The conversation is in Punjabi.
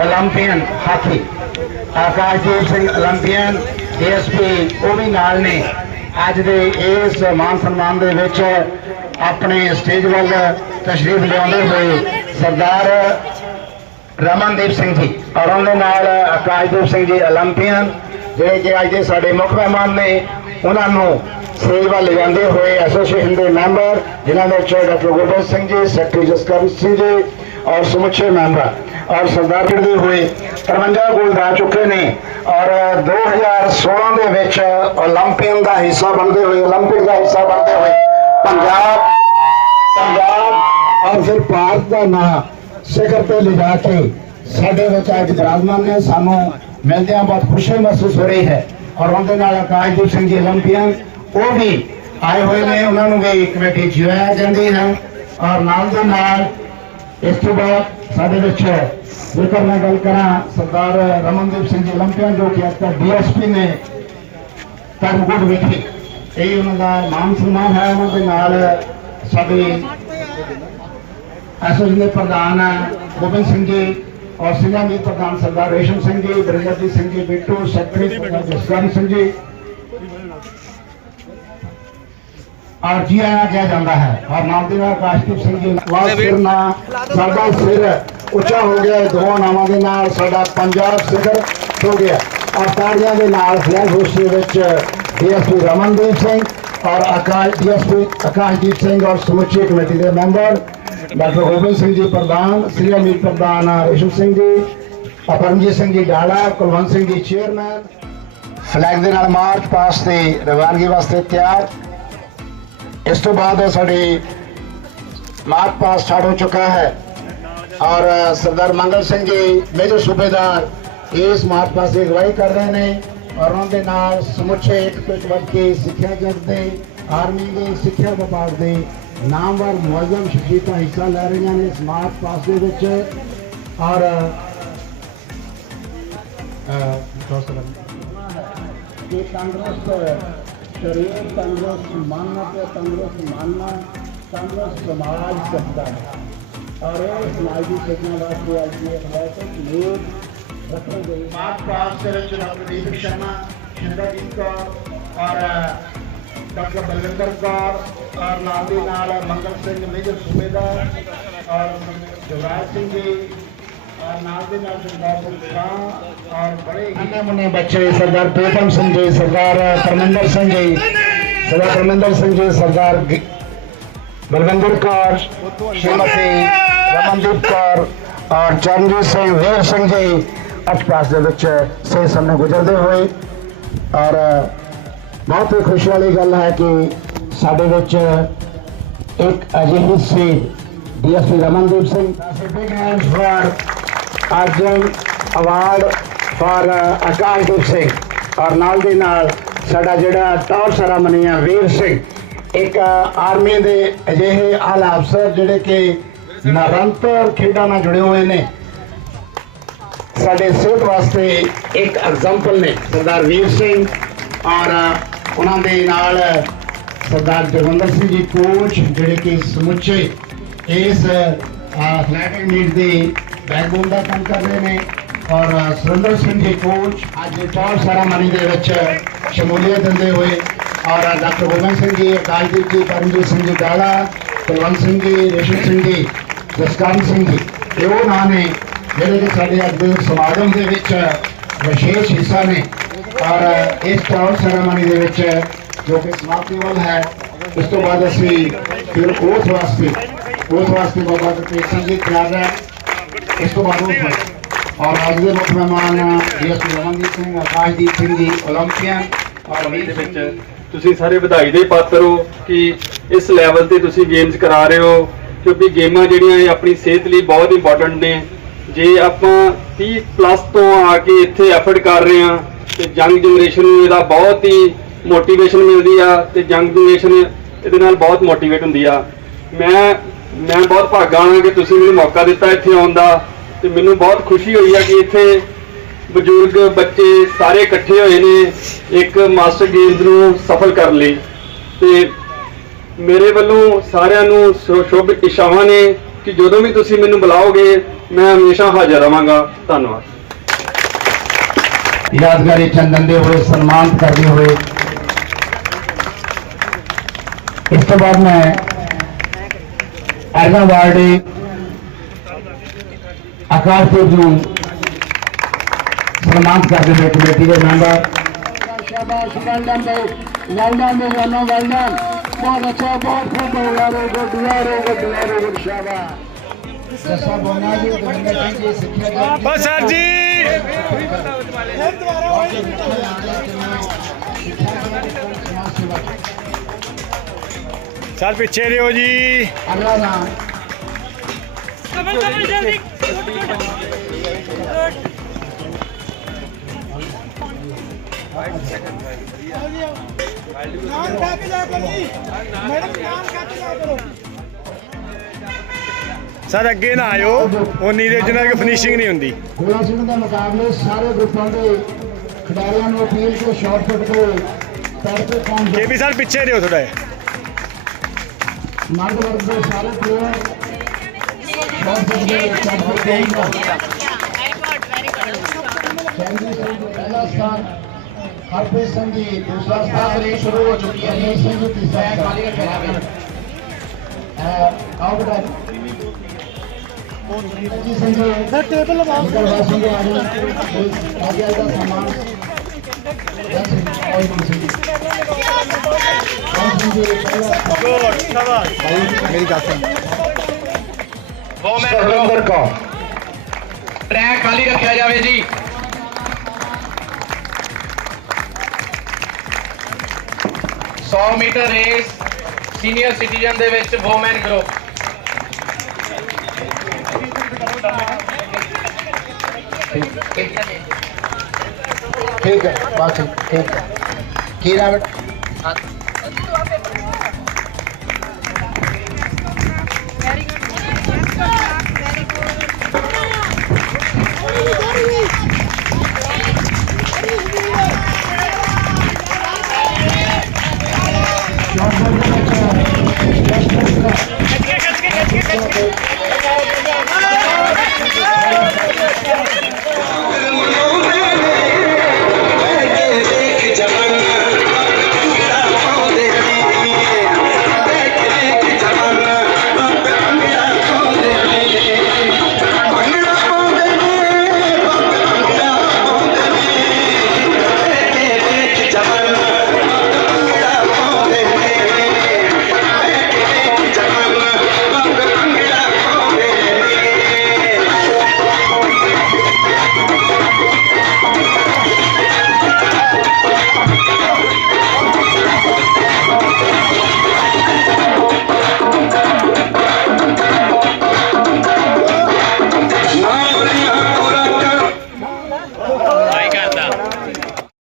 올림픽ਨ ਹਾਕੀ ਆਕਾਸ਼ਦੀਪ ਸਿੰਘ 올림픽ਨ ਡੀਐਸਪੀ ਉਹ ਵੀ ਨਾਲ ਨੇ। ਅੱਜ ਦੇ ਇਸ ਮਾਨ ਸਨਮਾਨ ਦੇ ਵਿੱਚ ਆਪਣੇ ਸਟੇਜ ਵੱਲ ਤਸ਼ਰੀਫ ਲਿਆਉਂਦੇ ਹੋਏ ਸਰਦਾਰ ਰਮਨਦੀਪ ਸਿੰਘ ਜੀ ਔਰ ਉਹਨਾਂ ਨਾਲ ਆਕਾਸ਼ਦੀਪ ਸਿੰਘ ਜੀ 올림픽ਨ ਜਿਹੜੇ ਕਿ ਅੱਜ ਦੇ ਸਾਡੇ ਮੁੱਖ ਮਹਿਮਾਨ ਨੇ, ਉਹਨਾਂ ਨੂੰ ਸੇਵਾ ਲਗਾਉਂਦੇ ਹੋਏ ਐਸੋਸੀਏਸ਼ਨ ਦੇ ਮੈਂਬਰ, ਜਿਨ੍ਹਾਂ ਵਿੱਚ ਡਾਕਟਰ ਗੁਰਬਖਸ਼ ਸਿੰਘ ਜੀ ਸੈਕਟਰੀ ਜਸਕਰ ਸਿੰਘ ਜੀ ਔਰ ਸਮੁੱਚੇ ਮੈਂਬਰ ਔਰ ਸਰਦਾਰ ਦੇ ਹੋਏ 53 ਗੋਲ ਦਾ ਚੁੱਕੇ ਨੇ ਔਰ 2016 ਦੇ ਵਿੱਚ 올림ਪੀਅਨ ਦਾ ਹਿੱਸਾ ਬਣਦੇ ਹੋਏ 올림픽 ਦਾ ਹਿੱਸਾ ਬਣਦੇ ਹੋਏ ਪੰਜਾਬ ਪੰਜਾਬ ਔਰ ਫਿਰ ਭਾਰਤ ਦਾ ਨਾਂ ਸਿਖਰ ਤੇ ਲਿਜਾ ਕੇ ਸਾਡੇ ਵਿੱਚ ਅੱਜ ਬਰਾਦਮਾਨ ਨੇ ਸਾਨੂੰ ਮਿਲਦਿਆਂ ਬਹੁਤ ਖੁਸ਼ੀ ਮਹਿਸੂਸ ਹੋ ਰਹੀ ਹੈ ਔਰ ਉਹਦੇ ਨਾਲ ਆਕਾਸ਼ਦੀਪ ਸਿੰਘ ਜੀ 올림ਪੀਅਨ ਉਹ ਵੀ ਆਏ ਹੋਏ ਨੇ ਉਹਨਾਂ ਨੂੰ ਵੀ ਕਮੇਟੀ ਜਿਵਾਇਆ ਜਾਂਦੀ ਹੈ ਔਰ ਨਾਲ ਦੇ ਨਾਲ ਇਸ ਤੋਂ ਬਾਅਦ ਸਾਡੇ ਵਿੱਚ ਜੇਕਰ ਮੈਂ ਗੱਲ ਕਰਾਂ ਸਰਦਾਰ ਰਮਨਦੀਪ ਸਿੰਘ ਜੀ ਲੰਪਿਆਂ ਜੋ ਕਿ ਅੱਜ ਡੀਐਸਪੀ ਨੇ ਧਰਮਗੁੱਡ ਵਿਖੇ, ਇਹ ਉਹਨਾਂ ਦਾ ਮਾਨ ਸਨਮਾਨ ਹੈ, ਉਹਨਾਂ ਦੇ ਨਾਲ ਸਾਡੇ ਐਸੋਸੀਏਸ਼ਨ ਦੇ ਪ੍ਰਧਾਨ ਹੈ ਗੋਬਿੰਦ ਸਿੰਘ ਜੀ ਔਰ ਸਿੰਘਾਂ ਦੇ ਪ੍ਰਧਾਨ ਸਰਦਾਰ ਰੇਸ਼ਮ ਸਿੰਘ ਜੀ ਬ੍ਰਿਜਰਜੀਤ ਸਿੰਘ ਜੀ, ਬਿੱਟੂ ਸੈਕਟਰੀ ਸਰਦਾਰ ਜਸਕਰਨ ਸਿੰਘ ਜੀ ਔਰ ਜੀ ਆਇਆ ਕਿਹਾ ਜਾਂਦਾ ਹੈ। ਔਰ ਨਾਮ ਦੇ ਨਾਲ ਕਾਸ਼ਦੀਪ ਸਿੰਘ ਜੀ ਵਾਸ ਕਰਨਾ ਸਾਡਾ ਸਿਰ ਉੱਚਾ ਹੋ ਗਿਆ ਦੋਵਾਂ ਨਾਮਾਂ ਦੇ ਨਾਲ ਸਾਡਾ ਪੰਜਾਬ ਸਿਖਰ ਹੋ ਗਿਆ ਔਰ ਤਾੜੀਆਂ ਦੇ ਨਾਲ ਫਲੈਗ ਹੋਸਟ ਦੇ ਵਿੱਚ ਡੀਐਸਪੀ ਰਮਨਦੀਪ ਸਿੰਘ ਔਰ ਆਕਾਸ਼ ਡੀਐਸਪੀ ਆਕਾਸ਼ਦੀਪ ਸਿੰਘ ਔਰ ਸਮੁੱਚੀ ਕਮੇਟੀ ਦੇ ਮੈਂਬਰ ਡਾਕਟਰ ਗੋਬਿੰਦ ਸਿੰਘ ਜੀ ਪ੍ਰਧਾਨ ਸ੍ਰੀ ਅਮੀਰ ਪ੍ਰਧਾਨ ਰੇਸ਼ਮ ਸਿੰਘ ਜੀ ਅਪਰਮਜੀਤ ਸਿੰਘ ਜੀ ਡਾਲਾ ਕੁਲਵੰਤ ਸਿੰਘ ਜੀ ਚੇਅਰਮੈਨ ਫਲੈਗ ਦੇ ਨਾਲ ਮਾਰਚ ਪਾਸ ਤੇ ਰਵਾਨਗੀ ਵਾਸਤੇ ਤਿਆਰ। ਇਸ ਤੋਂ ਬਾਅਦ ਸਾਡੀ ਮਾਰਚ ਪਾਸ ਸਟਾਰਟ ਹੋ ਚੁੱਕਾ ਹੈ। ਔਰ ਸਰਦਾਰ ਮੰਗਲ ਸਿੰਘ ਜੀ ਮੇਜਰ ਸੂਬੇਦਾਰ ਇਸ ਮਾਰਚ ਪਾਸ ਦੀ ਅਗਵਾਈ ਕਰ ਰਹੇ ਨੇ ਔਰ ਉਹਨਾਂ ਦੇ ਨਾਲ ਸਮੁੱਚੇ ਇੱਕ ਤੋਂ ਇੱਕ ਵੱਧ ਕੇ ਸਿੱਖਿਆ ਜਗਤ ਦੇ, ਆਰਮੀ ਦੇ, ਸਿੱਖਿਆ ਵਿਭਾਗ ਦੇ ਨਾਮਵਰ ਮੁਅੱਜ਼ਮ ਸ਼ਖਸੀਅਤਾਂ ਹਿੱਸਾ ਲੈ ਰਹੀਆਂ ਨੇ ਇਸ ਮਾਰਚ ਪਾਸ ਦੇ ਵਿੱਚ। ਔਰ ਇਹ ਤੰਦਰੁਸਤ ਇਹ ਸਮਾਜ ਦੀ ਸਿੱਖਿਆ ਵਾਸਤੇ ਅੱਜ ਦੀ ਅਖਲਾਕ ਲੋਕ ਰੱਖੇ ਗਏ ਮਾਤ ਪਾਸ ਦੇ ਵਿੱਚ ਡਾਕਟਰ ਦੀਪਕ ਸ਼ਰਮਾ ਸ਼ਿੰਦਰਜੀਤ ਕੌਰ ਔਰ ਡਾਕਟਰ ਬਲਵਿੰਦਰ ਕੌਰ ਔਰ ਨਾਲ ਦੀ ਨਾਲ ਮੰਗਲ ਸਿੰਘ ਮੇਜਰ ਸੂਬੇਦਾਰ ਔਰ ਜਵਰਾਜ ਸਿੰਘ ਜੀ ਔਰ ਨਾਲ ਦੇ ਨਾਲ ਸਰਦਾਰ ਸਿੰਘ ਖਾਂ ਔਰ ਬੜੇ ਅੰਨੇ ਮੁੰਨੇ ਬੱਚੇ ਸਰਦਾਰ ਪ੍ਰੀਤਮ ਸਿੰਘ ਜੀ ਸਰਦਾਰ ਪਰਮਿੰਦਰ ਸਿੰਘ ਜੀ ਸਰਦਾਰ ਪਰਮਿੰਦਰ ਸਿੰਘ ਜੀ ਸਰਦਾਰ ਗਿ- ਬਲਵਿੰਦਰ ਕੌਰ ਸ਼੍ਰੀਮਤੀ ਰਮਨਦੀਪ ਕੌਰ ਔਰ ਚਰਨਜੀਤ ਸਿੰਘ ਵੀਰ ਸਿੰਘ ਜੀ ਅੱਜ ਪਾਸ ਦੇ ਵਿੱਚ ਸੇ ਸਾਹਮਣੇ ਗੁਜ਼ਰਦੇ ਹੋਏ ਔਰ ਬਹੁਤ ਹੀ ਖੁਸ਼ੀ ਵਾਲੀ ਗੱਲ ਹੈ ਕਿ ਸਾਡੇ ਵਿੱਚ ਇੱਕ ਅਜਿਹੀ ਸੀ DSP Ramandeep Singh big hands for Arjuna award for Akashdeep Singh. ਔਰ ਨਾਲ ਦੇ ਨਾਲ ਸਾਡਾ ਜਿਹੜਾ ਟੌਪ ਸੈਰਾਮਨੀ ਆ, ਵੀਰ ਸਿੰਘ। ਇੱਕ ਆਰਮੀ ਦੇ ਅਜਿਹੇ ਆਲਾ ਅਫਸਰ ਜਿਹੜੇ ਕਿ ਨਿਰੰਤਰ ਖੇਡਾਂ ਨਾਲ ਜੁੜੇ ਹੋਏ ਨੇ। ਸਾਡੇ ਸਿਹਤ ਵਾਸਤੇ ਇੱਕ ਐਗਜ਼ਾਮਪਲ ਨੇ, ਸਰਦਾਰ ਵੀਰ ਸਿੰਘ। ਔਰ ਉਹਨਾਂ ਦੇ ਨਾਲ ਸਰਦਾਰ ਜਗਵੰਦਰ ਸਿੰਘ ਜੀ ਕੋਚ, ਜਿਹੜੇ ਕਿ ਸਮੁੱਚੇ ਇਸ ਐਥਲੈਟਿਕ ਮੀਟ ਦੇ ਬੈਕਬੋਨ ਦਾ ਕੰਮ ਕਰ ਰਹੇ ਨੇ ਔਰ ਸੁਰਿੰਦਰ ਸਿੰਘ ਜੀ ਕੋਚ ਅੱਜ ਟੌਰ ਸੈਰਾਮਨੀ ਦੇ ਵਿੱਚ ਸ਼ਮੂਲੀਅਤ ਦਿੰਦੇ ਹੋਏ ਔਰ ਡਾਕਟਰ ਗੋਬਿੰਦ ਸਿੰਘ ਜੀ ਅਕਾਲਦੀਪ ਜੀ, ਪਰਮਜੀਤ ਸਿੰਘ ਜੀ ਡਾਲਾ ਕੁਲਵੰਤ ਸਿੰਘ ਜੀ ਰੇਸ਼ਮ ਸਿੰਘ ਜੀ, ਜਸਕਰਨ ਸਿੰਘ ਜੀ। ਇਹ ਉਹ ਨਾਂ ਨੇ ਜਿਹੜੇ ਕਿ ਸਾਡੇ ਅੱਜ ਦੇ ਸਮਾਗਮ ਦੇ ਵਿੱਚ ਵਿਸ਼ੇਸ਼ ਹਿੱਸਾ ਨੇ। ਔਰ, ਇਸ ਟਾਊਨ ਸੈਰਾਮਨੀ ਦੇ ਵਿੱਚ ਜੋ ਕਿ ਸਮਾਪਤੀ ਵੱਲ ਹੈ, ਉਸ ਤੋਂ ਬਾਅਦ ਅਸੀਂ ਫਿਰ ਕੋਚ ਵਾਸਤੇ ਕੋਚ ਵਾਸਤੇ ਬਾਬਾ ਗੁਰਤੇਜ ਸਿੰਘ ਜੀ ਤਿਆਰ ਹੈ। ਇਸ ਤੋਂ ਬਾਅਦ ਔਰ ਅੱਜ ਦੇ ਮੁੱਖ ਮਹਿਮਾਨ ਜੀਐਸਪੀ ਰਮਨਦੀਪ ਸਿੰਘ ਆਕਾਸ਼ਦੀਪ ਸਿੰਘ ਜੀ 올림픽ੀਅਨ ਔਰ ਦੇ ਵਿੱਚ ਤੁਸੀਂ ਸਾਰੇ ਵਧਾਈ ਦੇ ਪਾਤਰ ਹੋ ਕਿ ਇਸ ਲੈਵਲ ਤੇ ਤੁਸੀਂ ਗੇਮਸ ਕਰਾ ਰਹੇ ਹੋ ਕਿਉਂਕਿ ਗੇਮਾਂ ਜਿਹੜੀਆਂ ਇਹ ਆਪਣੀ ਸਿਹਤ ਲਈ ਬਹੁਤ ਇੰਪੋਰਟੈਂਟ ਨੇ। ਜੇ ਆਪਾਂ 30 ਪਲੱਸ ਤੋਂ ਆ ਕੇ ਇੱਥੇ ਐਫਰਟ ਕਰ ਰਹੇ ਹਾਂ ਤੇ ਯੰਗ ਜਨਰੇਸ਼ਨ ਨੂੰ ਇਹਦਾ ਬਹੁਤ ਹੀ ਮੋਟੀਵੇਸ਼ਨ ਮਿਲਦੀ ਆ ਤੇ ਯੰਗ ਜਨਰੇਸ਼ਨ ਇਹਦੇ ਨਾਲ ਬਹੁਤ ਮੋਟੀਵੇਟ ਹੁੰਦੀ ਆ। ਮੈਂ ਮੈਂ ਬਹੁਤ ਭਾਗਾਂ ਹਾਂ ਕਿ ਤੁਸੀਂ ਮੈਨੂੰ ਮੌਕਾ ਦਿੱਤਾ ਇੱਥੇ ਆਉਣ ਦਾ ਤੇ ਮੈਨੂੰ ਬਹੁਤ ਖੁਸ਼ੀ ਹੋਈ ਆ ਕਿ ਇੱਥੇ ਬਜ਼ੁਰਗ ਬੱਚੇ ਸਾਰੇ ਇਕੱਠੇ ਹੋਏ ਨੇ ਇੱਕ ਮਾਸਟਰ ਗੇਮਸ ਨੂੰ ਸਫਲ ਕਰਨ ਲਈ। ਤੇ ਮੇਰੇ ਵੱਲੋਂ ਸਾਰਿਆਂ ਨੂੰ ਸ਼ੁਭ ਇਸ਼ਾਵਾਂ ਨੇ ਕਿ ਜਦੋਂ ਵੀ ਤੁਸੀਂ ਮੈਨੂੰ ਬੁਲਾਓਗੇ, ਮੈਂ ਹਮੇਸ਼ਾ ਹਾਜ਼ਰ ਰਵਾਂਗਾ। ਧੰਨਵਾਦ। ਯਾਦਗਾਰੀ ਚੰਦਨ ਦੇ ਹੋਏ, ਸਨਮਾਨਿਤ ਕਰਦੇ ਹੋਏ। ਇਸ ਤੋਂ ਬਾਅਦ ਮੈਂ ਐਰਗਾ ਵਾਰਡੇ ਆਕਾਸ਼ਪੁਰ ਨੂੰ ਸਨਮਾਨਿਤ ਕਰਦੇ ਹੋਏ ਕਮੇਟੀ ਦੇ ਮੈਂਬਰ ਸ਼ਾਬਾਸ਼ ਵੈਲਡਨ ਦੇ ਵੈਲਡਨ ਦੇ ਜਾਨੋ ਵੈਲਡਨ ਬਹੁਤ ਅੱਛਾ ਬਹੁਤ ਖੂਬ ਯਾਰੋ ਗੁੱਡ ਯਾਰੋ ਗੁੱਡ ਯਾਰੋ ਗੁੱਡ ਸ਼ਾਬਾਸ਼ ਜਸਾ ਬੋਨਾ ਜੀ ਗਵਿੰਦਰ ਸਿੰਘ ਜੀ ਸਿੱਖਿਆ ਜੀ ਓ ਸਰ ਜੀ ਸਰ ਪਿੱਛੇ ਲਿਓ ਜੀ। ਜੀ ਸਰ ਅੱਗੇ ਨਾ ਆਇਓ। ਉਹ ਨੀਰਜ ਨਾਲ ਕਿ ਫਿਨਿਸ਼ਿੰਗ ਨਹੀਂ ਹੁੰਦੀ। ਗੋਲਾ ਸਿੰਘ ਦੇ ਮੁਕਾਬਲੇ ਸਾਰੇ ਗੁੱਟਾਂ ਦੇ ਖਿਡਾਰੀਆਂ ਨੂੰ ਅਪੀਲ ਕੋ ਸ਼ਾਰਟਪਟ ਕੋ ਤੜ ਤੇ ਕੰਮ ਇਹ ਵੀ ਸਰ ਪਿੱਛੇ ਦਿਓ ਥੋੜਾ ਜਿਹਾ। ਮਰਦ ਵਰਗ ਦੇ ਸਾਰੇ ਪਲੇਅਰ ਪੁੱਟ ਦੇ ਸ਼ਾਰਟ ਪੁੱਟ ਪਹੁੰਚ ਚੰਗੀ ਸਿੰਘ ਜੀ ਪਹਿਲਾ ਸਥਾਨ ਹਰਪ੍ਰੀਤ ਸਿੰਘ ਜੀ ਦੂਸਰਾ ਸਥਾਨ ਰੇਸ ਸ਼ੁਰੂ ਹੋ ਚੁੱਕੀ ਹੈ ਰੇਸ ਸਿੰਘ ਜੀ ਤੀਸਰਾ ਖਾਲੀ ਰੱਖਿਆ ਜਾਵੇ ਆਊਟ ਦਾ ਜੀ। ਸਿੰਘ ਜੀ ਸਰ ਟੇਬਲ ਲਵਾਓ ਨਿਕਲ ਵਾਸੀ ਆ ਰਹੇ ਆਗੇ ਦਾ ਸਮਾਨ ਆਈ ਸਿੰਘ ਜੀ ਆਈ ਸਿੰਘ ਜੀ ਪਹਿਲਾ ਗੁੱਡ ਸ਼ਾਬਾਸ਼ ਸੁਰਿੰਦਰ ਕੌਰ ਟਰੈਕ ਖਾਲੀ ਰੱਖਿਆ ਜਾਵੇ ਜੀ ਸੌ ठीक है बात ठीक ठीक है Very good. Very good.